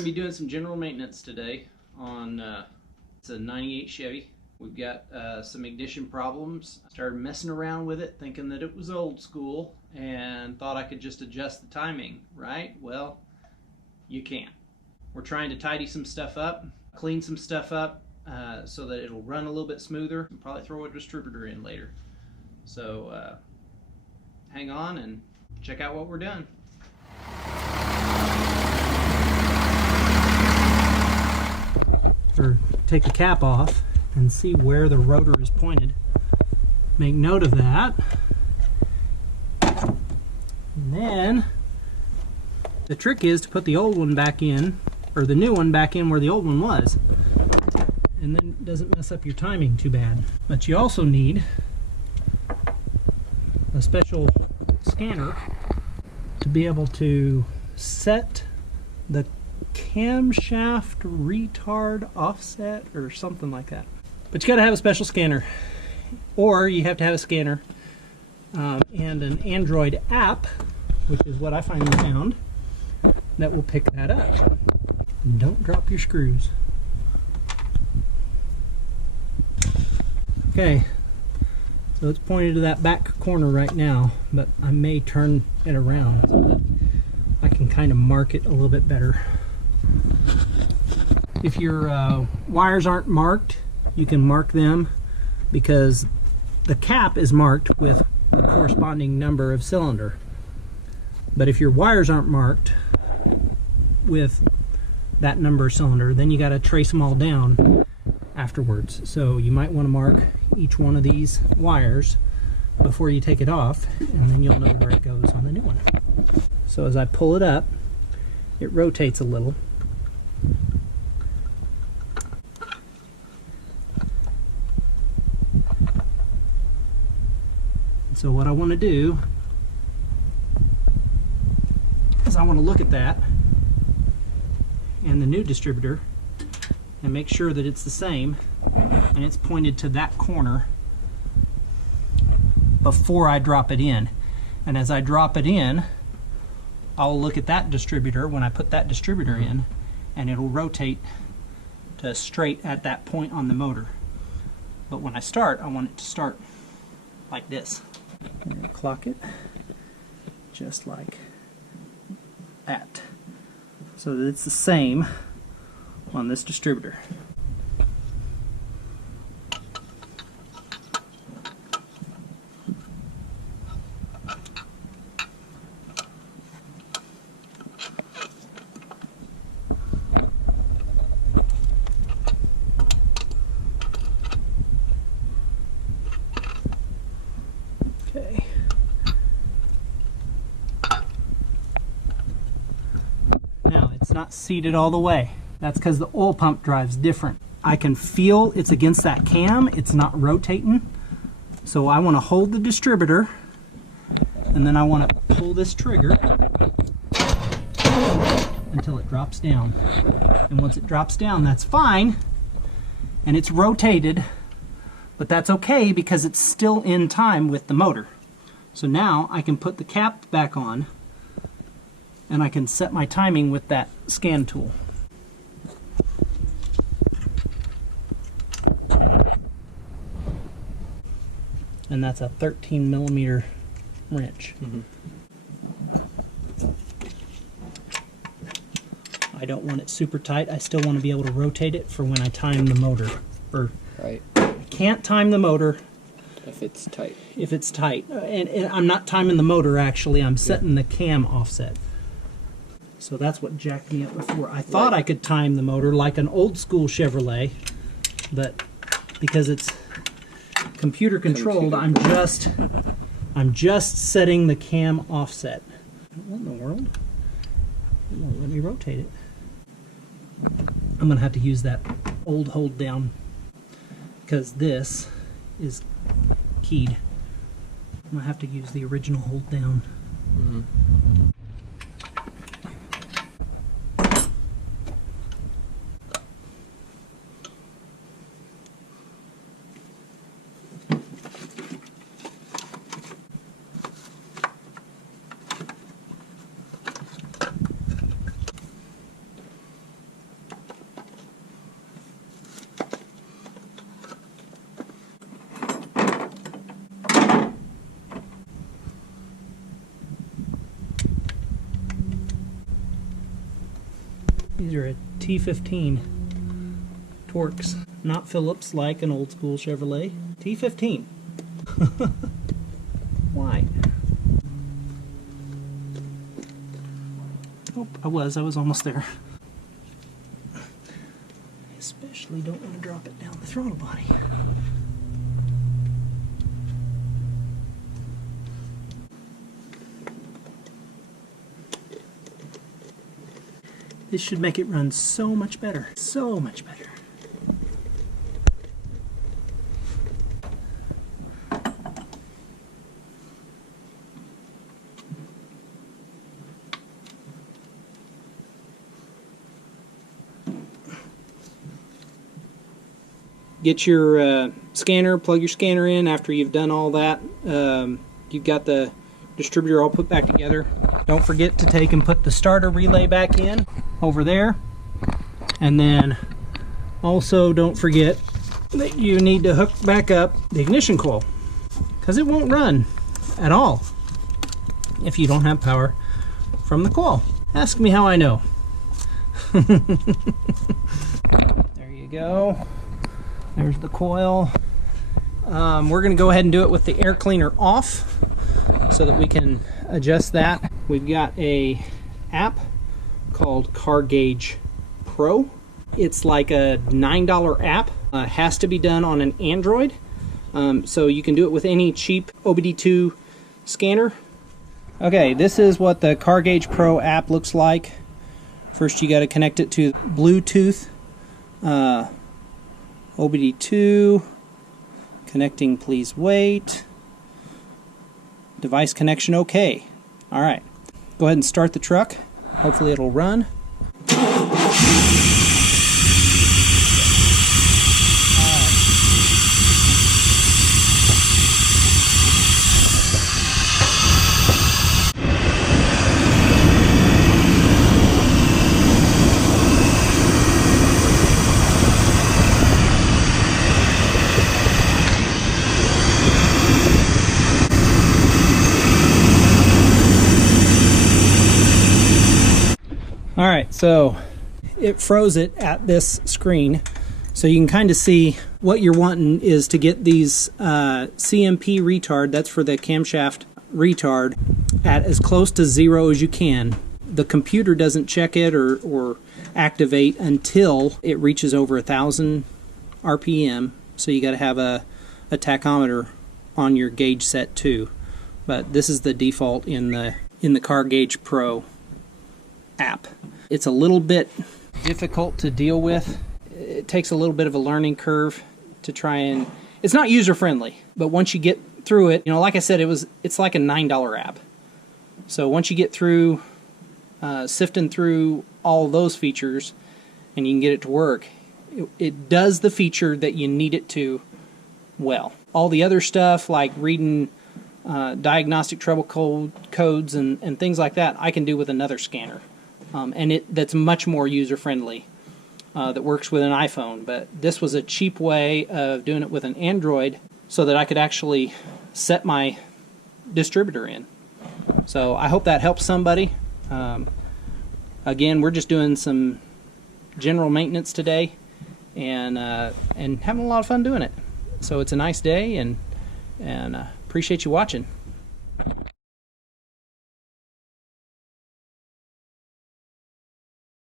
going to be doing some general maintenance today on it's a 98 Chevy. We've got some ignition problems. I started messing around with it thinking that it was old school and thought I could just adjust the timing, right? Well, you can't. We're trying to tidy some stuff up, clean some stuff up so that it'll run a little bit smoother, and probably throw a distributor in later. So hang on and check out what we're doing. Or take the cap off and see where the rotor is pointed. Make note of that. And then the trick is to put the old one back in, or the new one back in where the old one was. And then it doesn't mess up your timing too bad. But you also need a special scanner to be able to set the camshaft retard offset or something like that. But you got to have a special scanner, or you have to have a scanner and an Android app, which is what I finally found, that will pick that up. And don't drop your screws. Okay, so it's pointed to that back corner right now, but I may turn it around so that I can kind of mark it a little bit better. If your wires aren't marked, you can mark them because the cap is marked with the corresponding number of cylinder. But if your wires aren't marked with that number of cylinder, then you got to trace them all down afterwards. So you might want to mark each one of these wires before you take it off, and then you'll know where it goes on the new one. So as I pull it up, it rotates a little. So what I want to do is I want to look at that and the new distributor and make sure that it's the same and it's pointed to that corner before I drop it in. And as I drop it in, I'll look at that distributor when I put that distributor in, and it'll rotate to straight at that point on the motor. But when I start, I want it to start like this. I'm going to clock it just like that, so that it's the same on this distributor. Okay. Now it's not seated all the way. That's because the oil pump drive's different. I can feel it's against that cam, it's not rotating. So I want to hold the distributor, and then I want to pull this trigger until it drops down. And once it drops down, that's fine, and it's rotated, but that's okay because it's still in time with the motor. So now I can put the cap back on, and I can set my timing with that scan tool. And that's a 13 millimeter wrench. I don't want it super tight. I still want to be able to rotate it for when I time the motor. Or right. I can't time the motor if it's tight. If it's tight. And I'm not timing the motor actually, I'm setting the cam offset. So that's what jacked me up before. I thought I could time the motor like an old school Chevrolet, but because it's computer controlled, I'm just setting the cam offset. What in the world? It won't let me rotate it. I'm gonna have to use that old hold down because this is keyed. I'm gonna have to use the original hold down. These are a T15 Torx, not Phillips like an old school Chevrolet. T15. Why? Oh, I was almost there. Especially don't want to drop it down the throttle body. This should make it run so much better. So much better. Get your scanner, plug your scanner in after you've done all that. You've got the distributor all put back together. Don't forget to take and put the starter relay back in over there. And then also don't forget that you need to hook back up the ignition coil, because it won't run at all if you don't have power from the coil. Ask me how I know. There you go. There's the coil. We're going to go ahead and do it with the air cleaner off so that we can adjust that. We've got a app called Car Gauge Pro. It's like a $9 app. Has to be done on an Android. So you can do it with any cheap OBD2 scanner. Okay, this is what the Car Gauge Pro app looks like. First you got to connect it to Bluetooth. OBD2, connecting, please wait. Device connection okay. All right, go ahead and start the truck. Hopefully it'll run. Alright, so it froze it at this screen, so you can kind of see what you're wanting is to get these CMP retard, that's for the camshaft retard, at as close to 0 as you can. The computer doesn't check it or activate until it reaches over 1,000 RPM, so you got to have a tachometer on your gauge set too. But this is the default in the Car Gauge Pro app. It's a little bit difficult to deal with. It takes a little bit of a learning curve to try and... It's not user-friendly, but once you get through it, you know, like I said, it's like a $9 app. So once you get through sifting through all those features and you can get it to work, it does the feature that you need it to well. All the other stuff like reading diagnostic trouble codes and things like that, I can do with another scanner. And that's much more user-friendly, that works with an iPhone. But this was a cheap way of doing it with an Android so that I could actually set my distributor in. So I hope that helps somebody. Again, we're just doing some general maintenance today and having a lot of fun doing it. So it's a nice day, and appreciate you watching.